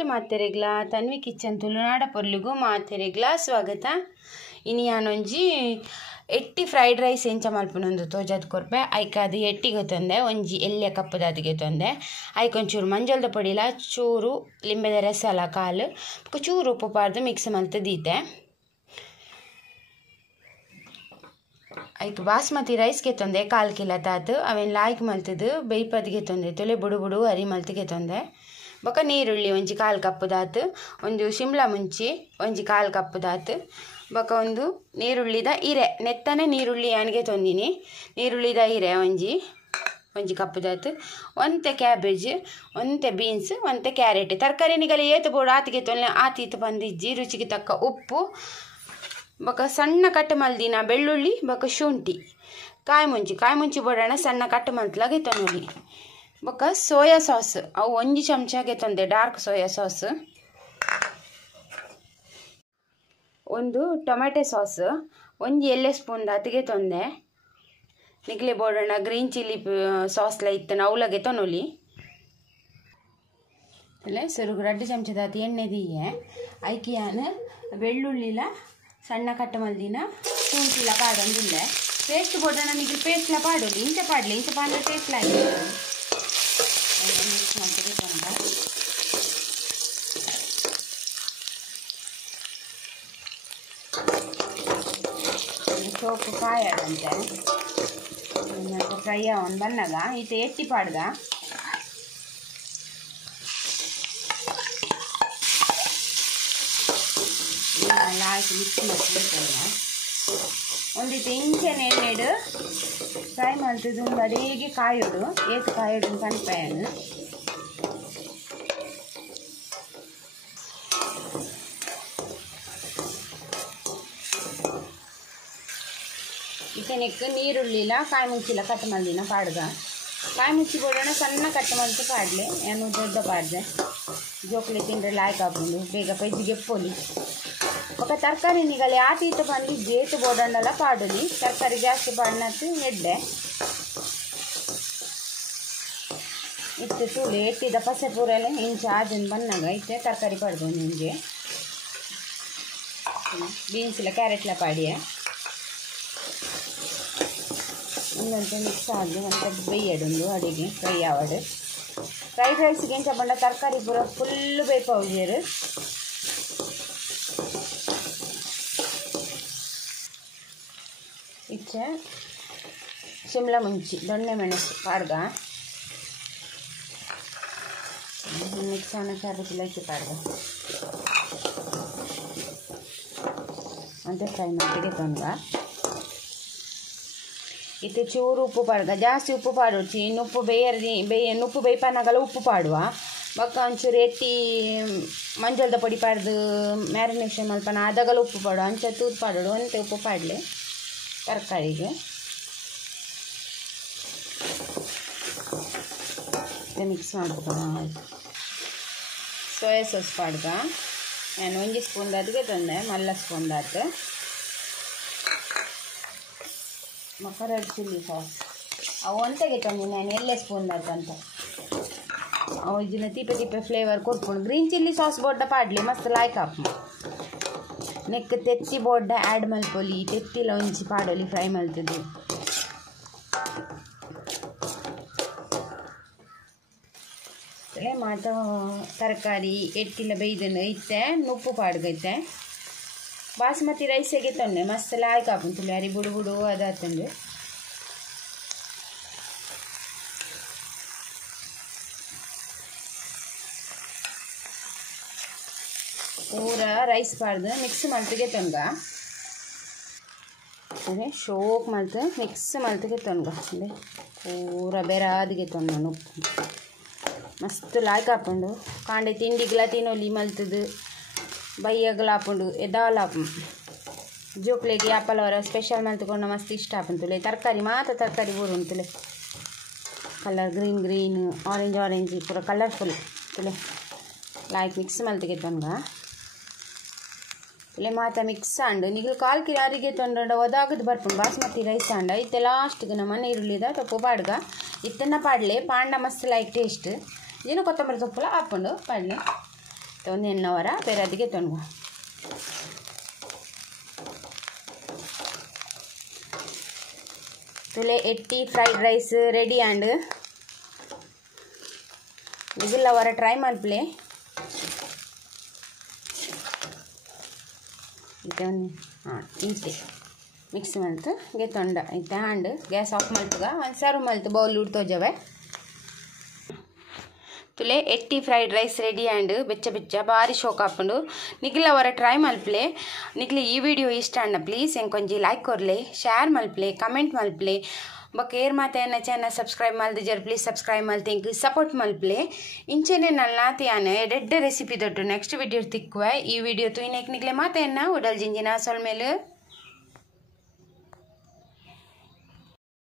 ನಮಸ್ತೆ ಮಾತೆರೆಗ್ಲ ತನ್ವಿ ಕಿಚನ್ ತುಳುನಾಡ ಪೊರ್ಲಿಗೂ ಮಾತೆರೆಗ್ಲ ಸ್ವಾಗತ. ಇನಿ ಯಾನೊಂಜಿ ಎಟ್ಟಿ ಫ್ರೈಡ್ ರೈಸ್ ಎಂಚ ಮಲ್ಪುನೊಂದು ತೋಜದ್ ಕೊರ್ಪೆ ಐಕ ಅದು ಎಟ್ಟಿಗೆ ತೊಂದೆ ಒಂಜಿ ಎಲ್ಯ ಕಪ್ಪದಾದಿಗೆ ತೊಂದೆ ಐಕ ಒಂಚೂರು ಮಂಜಲ್ದ ಪೊಡಿಲ ಚೂರು ಲಿಂಬೆದ ರಸಲ ಕಾಲು ಚೂರು ಉಪ್ಪು ಪಾರ್ದು ಮಿಕ್ಸ್ ಮಲ್ತು ದೀತೆ. ಐಕ್ ಬಾಸ್ಮತಿ ರೈಸ್ಗೆ ತೊಂದೆ 1 ಕಿಲೋ ತಾತು ಅವೇನು ಲಾಯ್ಕ್ ಮಲ್ತದು ಬೇಯ್ಪದಿಗೆ ತೊಂದೆ ತೊಲೆ ಬುಡು ಬುಡು ಅರಿ ಮಲ್ತಿಗೆ ತೊಂದೆ. ಬೊಕ ನೀರುಳ್ಳಿ ಒಂಜಿ 1 ಕಪ್ ದಾತು, ಒಂದು ಶಿಮ್ಲಾ ಮುಂಚಿ ಒಂಜಿ 1 ಕಪ್ ದಾತು, ಬೊಕ ಒಂದು ನೀರುಳ್ಳಿದ ಇರೆ ನೆತ್ತನೆ ನೀರುಳ್ಳಿ ಯಾನಿಗೆ ತೊಂದಿನಿ. ನೀರುಳ್ಳಿದ ಇರೆ ಒಂಜಿ ಕಪ್ ದಾತು, ಒಂತೆ ಕ್ಯಾಬೇಜ್, ಒಂತೆ ಬೀನ್ಸ್, ಒಂತೆ ಕ್ಯಾರೆಟ್ ತರಕಾರಿ ನಿಗಲಿ ಏತು ಬೋಡು ಆತಿಗೆ ತೊಲೆ ಆತೀತು ಬಂದಿಜ್ಜಿ ರುಚಿಗೆ ತಕ್ಕ ಉಪ್ಪು, ಬೊಕ ಸಣ್ಣ ಕಟ್ ಮಲ್ದಿನ ಬೆಳ್ಳುಳ್ಳಿ, ಬೊಕ ಶುಂಠಿ, ಕಾಯಿ ಮುಂಚಿ ಬೋಡೋಣ ಸಣ್ಣ ಕಟ್ ಮಲ್ತಲಾಗೆ ತೊನೊಲಿ. ಬೊಕ ಸೋಯಾ ಸಾಸ್ ಅವು 1 ಚಮಚಗೆ ತೊಂದೆ ಡಾರ್ಕ್ ಸೋಯಾ ಸಾಸ್, ಒಂದು ಟೊಮೆಟೊ ಸಾಸ್ 1 ಎಲೆ ಸ್ಪೂನ್ ದಾತಿಗೆ ತೊಂದೆ. ನಿಗ್ಲೆ ಬೋಡೋಣ ಗ್ರೀನ್ ಚಿಲ್ಲಿ ಸಾಸ್ಲ ಇತ್ತನ ಅವಲಗೆ ತೊನೊಲಿ. ಅಲ್ಲೇ ಸರುಗು 2 ಚಮಚ ದಾತಿ ಎಣ್ಣೆ ದೀಯೆ ಐಕಿಯಾನ ಬೆಳ್ಳುಳ್ಳಿಲ ಸಣ್ಣ ಕಟ್ಟ ಮಲ್ದಿನ ಶುಂಠಿಲ ಪಾಡೊಂದಿಲ್ಲ ಪೇಸ್ಟ್ ಬೋಡೋಣ ನಿಗ್ಲಿ ಪೇಸ್ಟ್ಲ ಪಾಡೋಲಿ ಇಂಚ ಪಾಡ್ಲಿ ಇಂಚ ಪಾಡ್ರೆ ಟೇಸ್ಟ್ ಆಗಿ ಮಿಕ್ಸ್ ಮಾಡ್ತೀವಿ ತೊಂದ. ಸೋಪು ಕಾಯಡಂತೆ ಫ್ರೈ ಅವನ್ ಬನ್ನಾಗ ಈತ ಎಟ್ಟಿ ಪಾಡ್ಗ ಹಾಕಿ ಮಿಕ್ಸ್ ಮಾಡ್ಕೊಂಡು ಒಂದಿತ್ತು ಇಂಚೆನ ಎಣ್ಣೆಡು ಫ್ರೈ ಮಾಡ್ತಿದ್ದು ಒಂದು ಅಡಿಗೆ ಕಾಯೋಡು ಏತು ಕಾಯೋಡು ಕಣಪಾಯನು ಇತನೆಕ್ಕೆ ನೀರುಳ್ಳಿಲ ಕಾಯಿ ಮುಚ್ಚಿಲ ಕಟ್ ಮಲ್ದಿನ ಪಾಡ್ಗ ಕಾಯಿ ಮುಚ್ಚಿ ಬೋಡೋಣ ಸಣ್ಣ ಕಟ್ ಮಲ್ತು ಪಾಡ್ಲೆ ಏನು ದೊಡ್ಡ ಪಾಡ್ದೆ ಜೋಕ್ಲೆ ತಿಂದ್ರೆ ಲಾಯ್ಕ್ ಹಾಕೊಂಡು ಬೇಗ ಪೈಜಿಗೆ ಪೋಲಿ. ఒక ತರಕಾರಿ ನಿಗಲಿ ಆತೀತ ಬಂದು ಜೇತು ಬೋಡಂಡಲ ಪಾಡಲಿ ತರಕಾರಿ ಜಾಸ್ತಿ ಪಾಡಿನತ್ತು ಎಡ್ಡೆ ಇತ್ತು ತುಳಿ ಎಟ್ಟಿದ ಪಸೆ ಪೂರೆಲ್ಲ ಇಂಚ ಆದಿನ ಬನ್ನಾಗ ಇತ್ತೆ ತರಕಾರಿ ಪಾಡ್ದು ನಿಂಗೆ ಬೀನ್ಸ್ಲ ಕ್ಯಾರೆಟ್ಲ ಪಾಡಿಯ ಒಂದಂತೆ ಮಿಕ್ಸ್ ಆಗಿ ಒಂದು ಬೇಯಡೊಂದು ಅಡಿಗೆ ಫ್ರೈ ಆವಡು. ಫ್ರೈಡ್ ರೈಸ್ಗೆ ಎಂಚ ಬಂಡ ತರಕಾರಿ ಪೂರ ಫುಲ್ಲು ಬೇಯ್ಪವುಜೇರು. ಇಚ್ಚೆ ಶಿಮ್ಲಾ ಮುಂಚಿ ದೊಣ್ಣೆ ಮೆಣಸು ಪಾಡ್ಗ ಮಿಕ್ಸ್ ಅನ್ನ ಕ್ಯಾಬೇಜ್ ಇಚ್ಚಿ ಪಾಡ್ಗ ಅಂತೆ ಫ್ರೈ ಮಾಡಿಗೆ ತೊಂದ. ಇದು ಚೂರು ಉಪ್ಪು ಪಾಡ್ಗ ಜಾಸ್ತಿ ಉಪ್ಪು ಪಾಡೋಚಿ ಇನ್ನು ಉಪ್ಪು ಉಪ್ಪು ಬೇಯ್ಪನಾಗಲ್ಲ ಉಪ್ಪು ಪಾಡುವ ಬೊಕ್ಕ ಒಂಚೂರು ಎಟ್ಟಿ ಮಂಜಲ್ದ ಪೊಡಿ ಪಾಡ್ದು ಮ್ಯಾರಿನೇಷನ್ ಮಲ್ಪನ ಅದಾಗಲ್ಲ ಉಪ್ಪು ಪಾಡು ಅಂಚ ತೂತು ಪಾಡೋಡು ಒಂತೆ ಉಪ್ಪು ಪಾಡಲಿ ತರಕಾರಿಗೆ ಮಿಕ್ಸ್ ಮಾಡ್ಬೇಕು. ಸೋಯಾ ಸಾಸ್ ಪಾಡ್ಗ ನಾನು 1 ಸ್ಪೂನ್ ದಾತಿಗೆ ತಂದೆ ಮಲ್ಲ ಸ್ಪೂನ್ ದಾತು, ಮತ್ತು ರೆಡ್ ಚಿಲ್ಲಿ ಸಾಸ್ ಅವು ಒಂತೆಗೆ ತಂದೆ ನಾನು ಎಲ್ಲೇ ಸ್ಪೂನ್ ದಾತು ಅಂತ ಅವು ಇದನ್ನ ತಿಪ್ಪೆ ಫ್ಲೇವರ್ ಕೊಟ್ಕೊಂಡು ಗ್ರೀನ್ ಚಿಲ್ಲಿ ಸಾಸ್ ಬೋಡ್ಡ ಪಾಡ್ಲಿ ಮಸ್ತ್ ಲಾಯ್ಕ್ ಹಾಕು. ನೆಕ್ ತೆತ್ತಿ ಬೋಡ್ಡ ಆ್ಯಡ್ ಮಲ್ಪೊಲಿ ತೆತ್ತಿಲ ಒಂಚಿ ಪಾಡೋಲಿ ಫ್ರೈ ಮಲ್ತದು. ಮಾತ ತರಕಾರಿ ಎಟ್ಟಿಲ ಬೇಯ್ದನು ಇತ್ತೆ ಉಪ್ಪು ಪಾಡ್ಗೈತೆ. ಬಾಸ್ಮತಿ ರೈಸಿಗೆ ತೊಂದೆ ಮಸ್ತ್ ಲಾಯ್ಕ್ ಹಾಕುಂತುಲಿ ಅರಿ ಬುಡು ಬುಡು ಅದಾತಂದು ಪೂರ ರೈಸ್ ಪಾಡ್ದು ಮಿಕ್ಸ್ ಮಲ್ತಿಗೆ ತೊಂಗ ಅದೇ ಶೋಕ್ ಮಲ್ತು ಮಿಕ್ಸ್ ಮಲ್ತಿಗೆ ತೊಂಗ ಅದೇ ಪೂರ ಬೆರಾದಿಗೆ ತೊಂದ ಉಪ್ಪು ಮಸ್ತ್ ಲಾಯ್ಕ್ ಹಾಕೊಂಡು ಕಾಂಡೆ ತಿಂಡಿಗ್ಲ ತಿನ್ನೋಲಿ ಮಲ್ತದು ಬೈಯಗ್ಲ ಹಾಕೊಂಡು ಎದಾಲ್ ಹಾಕು ಜೋಕ್ಲೆಗೆ ಆಪಲ್ ಸ್ಪೆಷಲ್ ಮಲ್ತ್ಕೊಂಡು ಮಸ್ತ್ ಇಷ್ಟ ಹಾಕುಂತುಲೆ. ತರಕಾರಿ ಮಾತ್ರ ತರಕಾರಿ ಬೋಡು ಉಂಟುಲೆ ಕಲರ್ ಗ್ರೀನ್ ಆರೆಂಜ್ ಪೂರ ಕಲರ್ಫುಲ್ ತುಲೆ ಲಾಯ್ಕ್ ಮಿಕ್ಸ್ ಮಲ್ತಿಗೆ ತೊಂಗ ಇಲ್ಲೇ ಮಾತ ಮಿಕ್ಸ್ ಆಂಡು ನಿಗಲು 1 ಕಿಲೋ ಅರಿಗೆ ತೊಂಡ ಒದಾಗದು ಬರ್ಪುಂಡು ಬಾಸ್ಮತಿ ರೈಸ್ ಆಂಡ ಇತ್ತೆ ಲಾಸ್ಟ್ಗೆ ನಮ್ಮ ನೀರುಳ್ಳಿದ ತೊಪ್ಪು ಪಾಡ್ಗ ಇತ್ತನ್ನ ಪಾಡ್ಲೆ ಪಾಂಡ ಮಸ್ತ್ ಲಾಯ್ಕ್ ಟೇಸ್ಟ್ ಇನ್ನು ಕೊತ್ತಂಬರಿ ಸೊಪ್ಪುಲ ಹಾಕ್ಕೊಂಡು ಪಾಡ್ಲೆ ತೊಂದು ಎಣ್ಣವರ ಪೆರದಿಗೆ ತೊನ್ಗು ತುಲೆ ಎಟ್ಟಿ ಫ್ರೈಡ್ ರೈಸ್ ರೆಡಿ ಆಂಡ್ ಇದಿಲ್ಲವರ ಟ್ರೈ ಮಲ್ಪ್ಲೆ ಇಂತೆ ಮಿಕ್ಸ್ ಮಲ್ತು ಗೆ ತೊಂಡ ಐತೆ ಆಂಡ್ ಗ್ಯಾಸ್ ಆಫ್ ಮಲ್ತುಗ ಒಂದು ಸರ್ವ್ ಮಲ್ತು ಬೌಲ್ ಉಡ್ತೋಜವೆ ತುಲೆ ಎಟ್ಟಿ ಫ್ರೈಡ್ ರೈಸ್ ರೆಡಿ ಆ್ಯಂಡ್ ಬೆಚ್ಚ ಬೆಚ್ಚ ಭಾರಿ ಶೋಕ್ ಹಾಕೊಂಡು ನಿಖಿಲವರ ಟ್ರೈ ಮಲ್ಪ್ಲೆ ನಿಖಿಲ ಈ ವಿಡಿಯೋ ಇಷ್ಟ ಅಣ್ಣ ಪ್ಲೀಸ್ ಎಂಕೊಂಜಿ ಲೈಕ್ ಕೊರ್ಲೆ ಶೇರ್ ಮಲ್ಪ್ಲೆ ಕಮೆಂಟ್ ಮಲ್ಪ್ಲೆ ಬೊಕ್ಕ ಏರ್ ಮಾತ ಎನ್ನ ಚಾನಲ್ ಸಬ್ಸ್ಕ್ರೈಬ್ ಮಲ್ದು ಜರ್ ಪ್ಲೀಸ್ ಸಬ್ಸ್ಕ್ರೈಬ್ ಮಲ್ತೆ ಇಂಕ್ ಸಪೋರ್ಟ್ ಮಲ್ಪ್ಲೆ ಇಂಚೆನೆ ನನ್ನ ನಾತಿ ಆನೆ ಎಡ್ಡೆ ರೆಸಿಪಿ ದೊಡ್ಡು ನೆಕ್ಸ್ಟ್ ವಿಡಿಯೋ ತಿಕ್ಕುವೆ ಈ ವಿಡಿಯೋ ತುಯ್ನೆಕ್ ನಿಖಿಲೆ ಮಾತ ಎನ್ನ ಉಡಲ್ ಜಿಂಜಿನ ಸೊಲ್ ಮೇಲೆ